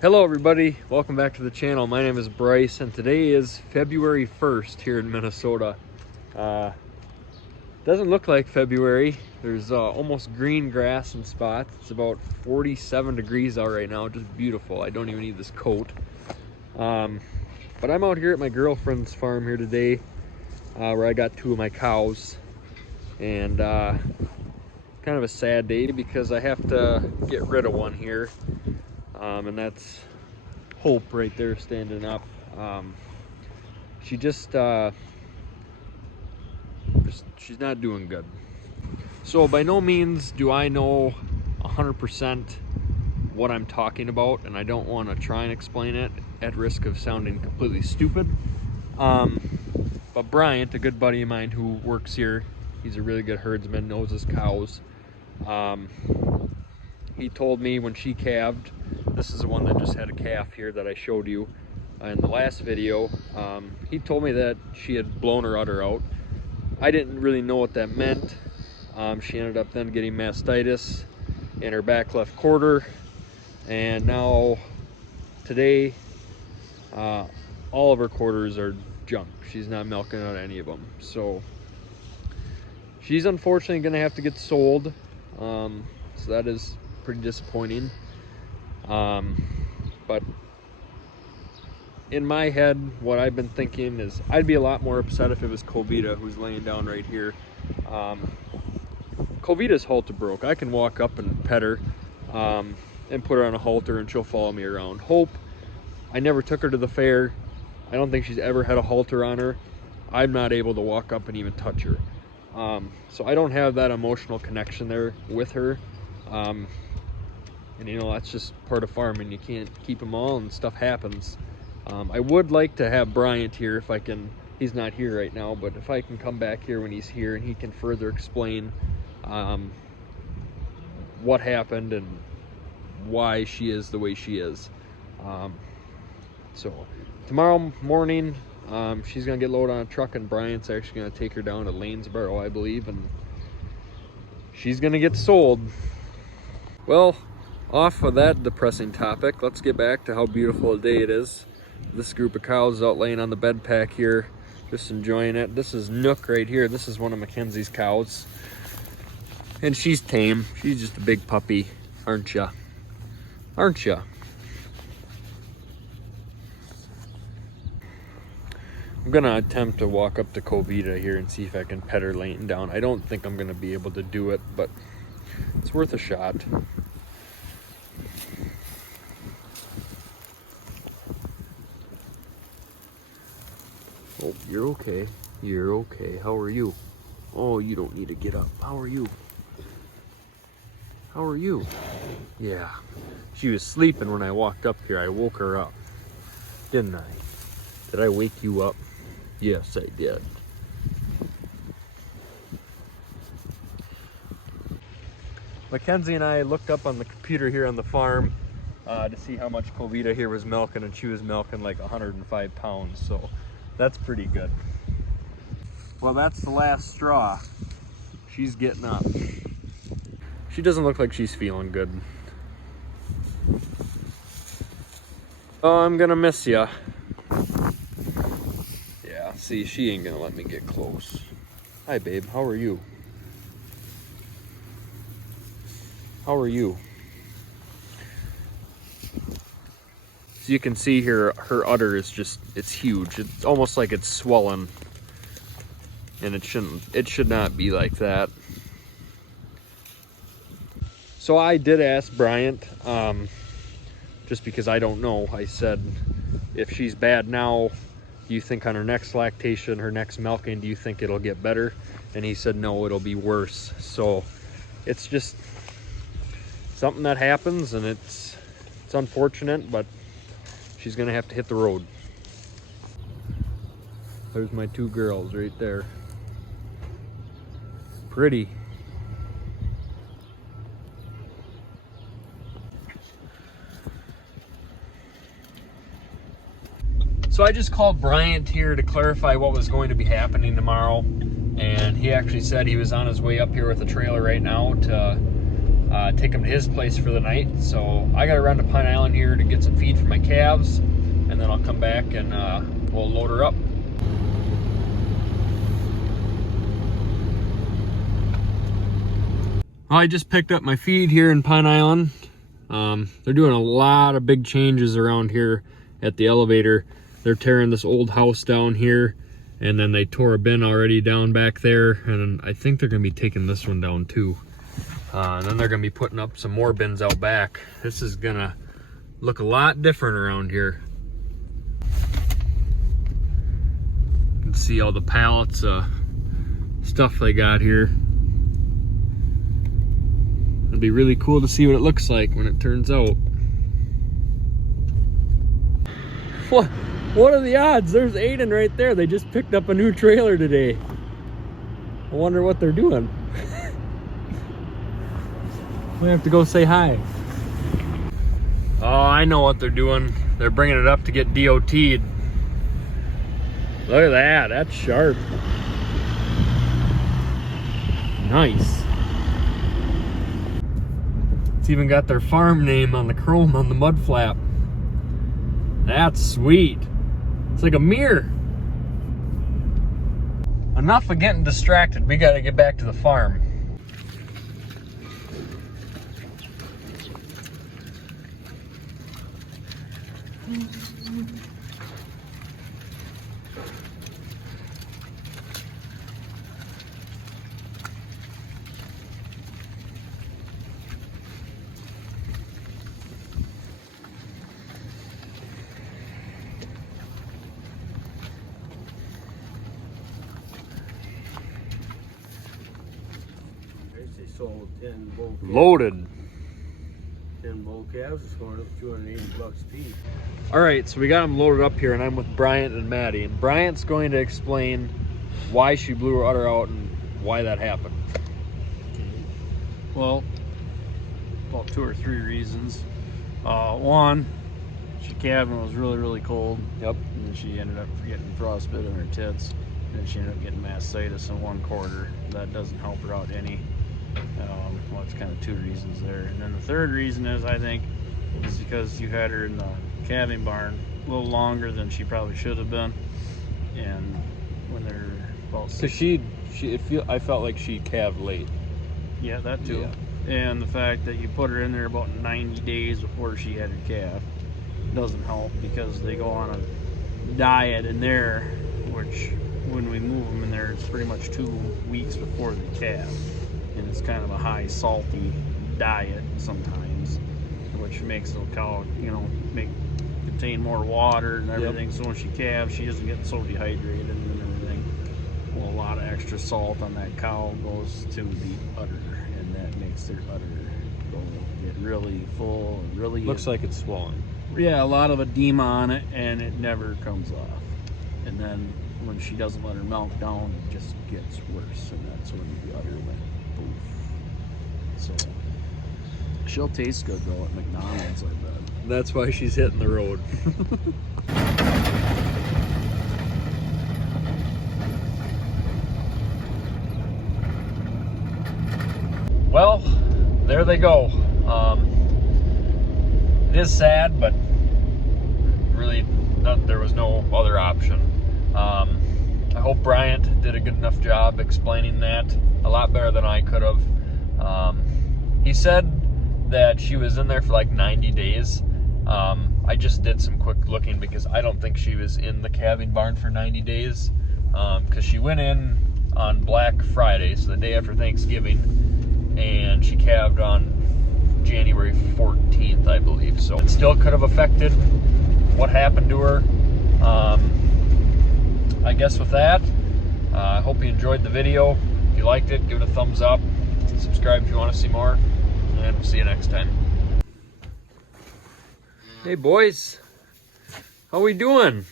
Hello everybody, welcome back to the channel. My name is Bryce and today is February 1st here in Minnesota. Doesn't look like February. There's almost green grass in spots. It's about 47 degrees out right now, just beautiful. I don't even need this coat. But I'm out here at my girlfriend's farm here today where I got two of my cows. And kind of a sad day because I have to get rid of one here. And that's Hope right there standing up. She she's not doing good. So by no means do I know 100% what I'm talking about, and I don't want to try and explain it at risk of sounding completely stupid. But Bryant, a good buddy of mine who works here, he's a really good herdsman, knows his cows. He told me when she calved, this is the one that just had a calf here that I showed you in the last video. He told me that she had blown her udder out. I didn't really know what that meant. She ended up then getting mastitis in her back left quarter, and now today all of her quarters are junk. She's not milking out any of them, so she's unfortunately gonna have to get sold. So that is pretty disappointing. But in my head, what I've been thinking is I'd be a lot more upset if it was Covita who's laying down right here. Covita's halter broke. I can walk up and pet her and put her on a halter and she'll follow me around. Hope, I never took her to the fair. I don't think she's ever had a halter on her. I'm not able to walk up and even touch her. So I don't have that emotional connection there with her. And you know, that's just part of farming. You can't keep them all and stuff happens. I would like to have Bryant here if I can. He's not here right now, but if I can come back here when he's here and he can further explain what happened and why she is the way she is. So tomorrow morning, she's gonna get loaded on a truck and Bryant's actually gonna take her down to Lanesboro, I believe, and she's gonna get sold. Well, off of that depressing topic, let's get back to how beautiful a day it is. This group of cows is out laying on the bed pack here, just enjoying it. This is Nook right here. This is one of Mackenzie's cows. And she's tame. She's just a big puppy, aren't ya? Aren't ya? I'm gonna attempt to walk up to Covita here and see if I can pet her laying down. I don't think I'm gonna be able to do it, but it's worth a shot. Oh, you're okay. You're okay. How are you? Oh, you don't need to get up. How are you? How are you? Yeah. She was sleeping when I walked up here. I woke her up. Didn't I? Did I wake you up? Yes, I did. Mackenzie and I looked up on the computer here on the farm to see how much Covita here was milking, and she was milking like 105 pounds, so that's pretty good. Well, that's the last straw. She's getting up. She doesn't look like she's feeling good. Oh, I'm gonna miss ya. Yeah, see, she ain't gonna let me get close. Hi, babe, how are you? How are you? So you can see here, her udder is just, it's huge. It's almost like it's swollen. And it should not be like that. So I did ask Bryant, just because I don't know. I said, if she's bad now, do you think on her next lactation, her next milking, do you think it'll get better? And he said, no, it'll be worse. So it's just something that happens, and it's unfortunate, but she's gonna have to hit the road. There's my two girls right there. Pretty. So I just called Bryant here to clarify what was going to be happening tomorrow, and he actually said he was on his way up here with a trailer right now to take them to his place for the night. So I gotta run to Pine Island here to get some feed for my calves, and then I'll come back and we'll load her up. Well, I just picked up my feed here in Pine Island. They're doing a lot of big changes around here at the elevator. They're tearing this old house down here, and then they tore a bin already down back there, and I think they're gonna be taking this one down too. And then they're gonna be putting up some more bins out back. This is gonna look a lot different around here. You can see all the pallets of stuff they got here. It'll be really cool to see what it looks like when it turns out. What are the odds? There's Aiden right there. They just picked up a new trailer today. I wonder what they're doing. We have to go say hi. Oh, I know what they're doing. They're bringing it up to get DOT'd. Look at that. That's sharp. Nice. It's even got their farm name on the chrome on the mud flap. That's sweet. It's like a mirror. Enough of getting distracted. We gotta get back to the farm. Sold 10 bull calves. Loaded. 10 bull calves is going up $280 a piece. All right, so we got them loaded up here, and I'm with Bryant and Maddie. And Bryant's going to explain why she blew her udder out and why that happened. Well, about 2 or 3 reasons. One, she calved when it was really cold. Yep. And then she ended up getting frostbite in her tits. And she ended up getting mastitis in 1/4. That doesn't help her out any. Well, it's kind of 2 reasons there. And then the third reason is, I think, is because you had her in the calving barn a little longer than she probably should have been. And when they're about 6, I felt like she calved late. yeah, that too. Yeah. And the fact that you put her in there about 90 days before she had her calf doesn't help, because they go on a diet in there, which when we move them in there, it's pretty much 2 weeks before the calf. And it's kind of a high salty diet sometimes, which makes the cow, contain more water and everything. Yep. So when she calves, she doesn't get so dehydrated and everything. Well, a lot of extra salt on that cow goes to the udder, and that makes their udder get really full and really Looks like it's swollen. Yeah, a lot of edema on it, and it never comes off. And then when she doesn't let her milk down, it just gets worse, and that's when the udder went poof. So she'll taste good though at McDonald's, I bet. That's why she's hitting the road. Well, there they go. It is sad, but really there was no other option. I hope Bryant did a good enough job explaining that, a lot better than I could have. He said that she was in there for like 90 days. I just did some quick looking because I don't think she was in the calving barn for 90 days, because she went in on Black Friday, so the day after Thanksgiving, and she calved on January 14th, I believe. So it still could have affected what happened to her. I guess with that, I hope you enjoyed the video. If you liked it, give it a thumbs up. Subscribe if you want to see more, and we'll see you next time. Hey boys, how we doing?